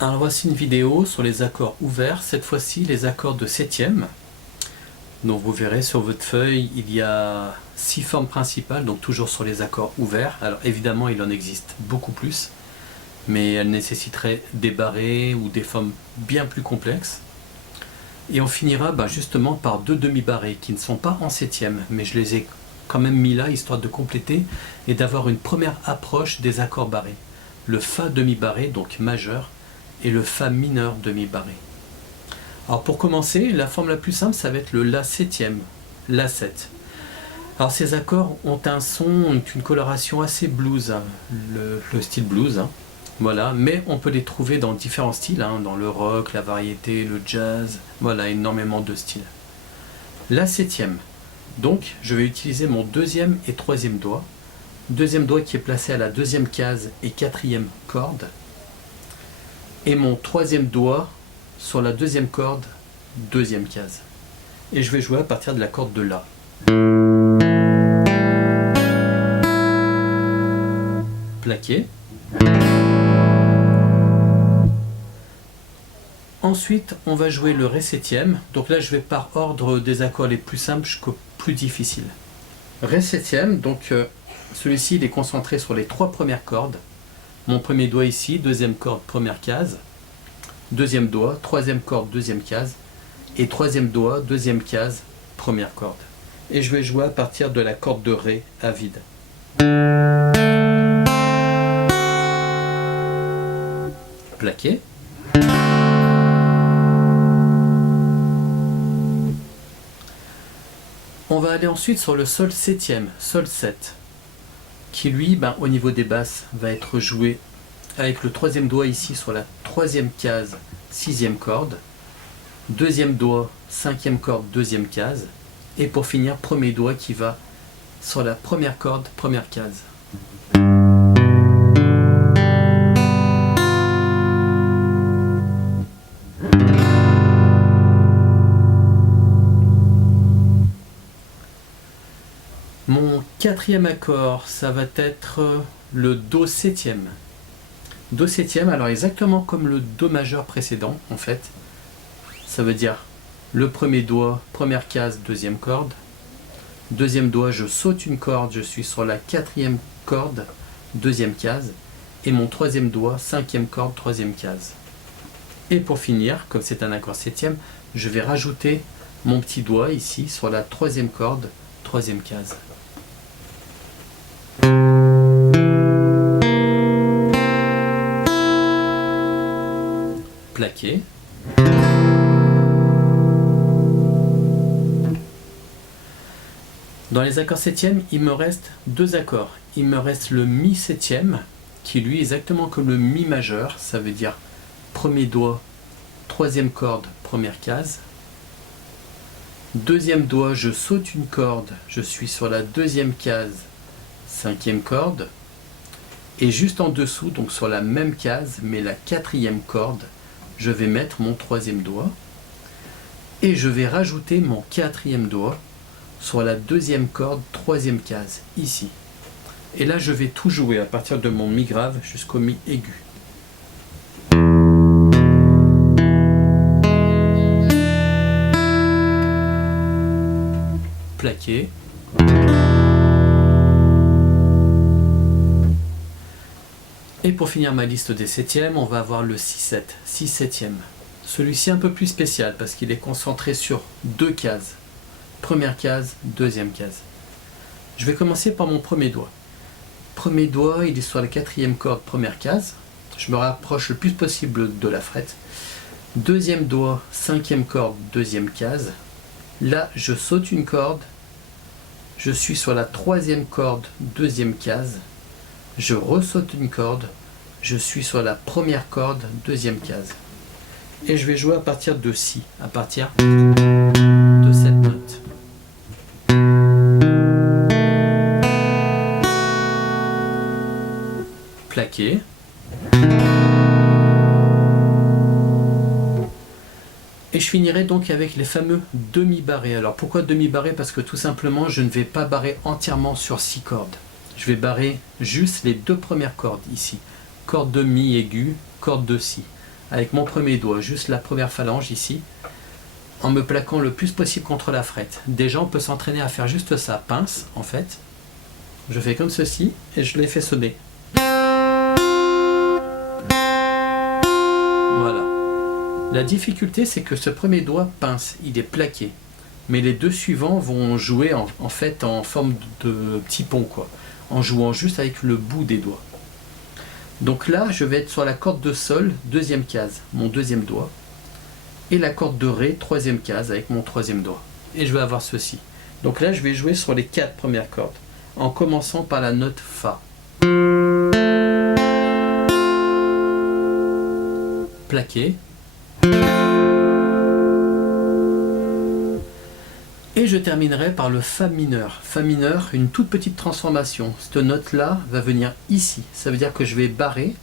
Alors voici une vidéo sur les accords ouverts, cette fois-ci les accords de septième. Donc vous verrez sur votre feuille, il y a 6 formes principales, donc toujours sur les accords ouverts. Alors évidemment il en existe beaucoup plus, mais elles nécessiteraient des barrés ou des formes bien plus complexes. Et on finira justement par 2 demi-barrés qui ne sont pas en septième, mais je les ai quand même mis là histoire de compléter et d'avoir une première approche des accords barrés. Le Fa demi-barré, donc majeur, et le Fa mineur demi-barré. Alors pour commencer, la forme la plus simple, ça va être le La septième, La 7. Alors ces accords ont un son, une coloration assez blues, le style blues, voilà, mais on peut les trouver dans différents styles, dans le rock, la variété, le jazz, voilà, énormément de styles. La septième, donc je vais utiliser mon deuxième et troisième doigt qui est placé à la deuxième case et quatrième corde, et mon troisième doigt sur la deuxième corde, deuxième case. Et je vais jouer à partir de la corde de La. Plaqué. Ensuite, on va jouer le Ré septième. Donc là, je vais par ordre des accords les plus simples jusqu'aux plus difficiles. Ré septième, donc celui-ci il est concentré sur les 3 premières cordes. Mon premier doigt ici, deuxième corde, première case. Deuxième doigt, troisième corde, deuxième case. Et troisième doigt, deuxième case, première corde. Et je vais jouer à partir de la corde de Ré à vide. Plaqué. On va aller ensuite sur le Sol septième, Sol 7, qui lui, au niveau des basses, va être joué avec le troisième doigt ici sur la troisième case, sixième corde, deuxième doigt, cinquième corde, deuxième case, et pour finir, premier doigt qui va sur la première corde, première case. Mon quatrième accord, ça va être le Do septième. Do septième, alors exactement comme le Do majeur précédent, en fait. Ça veut dire le premier doigt, première case, deuxième corde. Deuxième doigt, je saute une corde, je suis sur la quatrième corde, deuxième case. Et mon troisième doigt, cinquième corde, troisième case. Et pour finir, comme c'est un accord septième, je vais rajouter mon petit doigt ici sur la troisième corde, troisième case. Plaqué. Dans les accords septièmes, il me reste 2 accords. Il me reste le Mi septième, qui lui est exactement comme le Mi majeur, ça veut dire premier doigt, troisième corde, première case. Deuxième doigt, je saute une corde, je suis sur la deuxième case, cinquième corde. Et juste en dessous, donc sur la même case, mais la quatrième corde, je vais mettre mon troisième doigt et je vais rajouter mon quatrième doigt sur la deuxième corde, troisième case, ici. Et là, je vais tout jouer à partir de mon Mi grave jusqu'au Mi aigu. Plaqué. Et pour finir ma liste des septièmes, on va avoir le Si-7, Si septième. Celui-ci un peu plus spécial parce qu'il est concentré sur 2 cases. Première case, deuxième case. Je vais commencer par mon premier doigt. Premier doigt, il est sur la quatrième corde, première case. Je me rapproche le plus possible de la frette. Deuxième doigt, cinquième corde, deuxième case. Là, je saute une corde. Je suis sur la troisième corde, deuxième case. Je ressaute une corde, je suis sur la première corde, deuxième case. Et je vais jouer à partir de Si, à partir de cette note. Plaqué. Et je finirai donc avec les fameux demi-barrés. Alors pourquoi demi-barrés? Parce que tout simplement, je ne vais pas barrer entièrement sur 6 cordes. Je vais barrer juste les 2 premières cordes ici. Corde de Mi aigu, corde de Si. avec mon premier doigt, juste la première phalange ici, en me plaquant le plus possible contre la frette. Déjà, on peut s'entraîner à faire juste ça, pince en fait. Je fais comme ceci et je les fais sonner. Voilà. La difficulté, c'est que ce premier doigt pince, il est plaqué. Mais les deux suivants vont jouer en fait en forme de petit pont, quoi, en jouant juste avec le bout des doigts. Donc là, je vais être sur la corde de sol, deuxième case, mon deuxième doigt, et la corde de ré, troisième case, avec mon troisième doigt. Et je vais avoir ceci. Donc là, je vais jouer sur les 4 premières cordes, en commençant par la note Fa. Plaqué. Et je terminerai par le Fa mineur. Fa mineur, une toute petite transformation. Cette note-là va venir ici. Ça veut dire que je vais barrer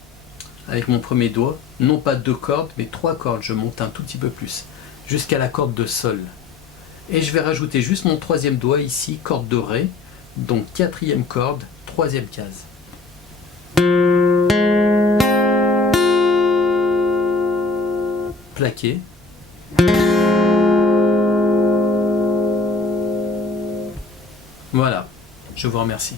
avec mon premier doigt, non pas 2 cordes, mais 3 cordes. Je monte un tout petit peu plus, jusqu'à la corde de Sol. Et je vais rajouter juste mon troisième doigt ici, corde de Ré, donc 4e corde, 3e case. Plaqué. Voilà, je vous remercie.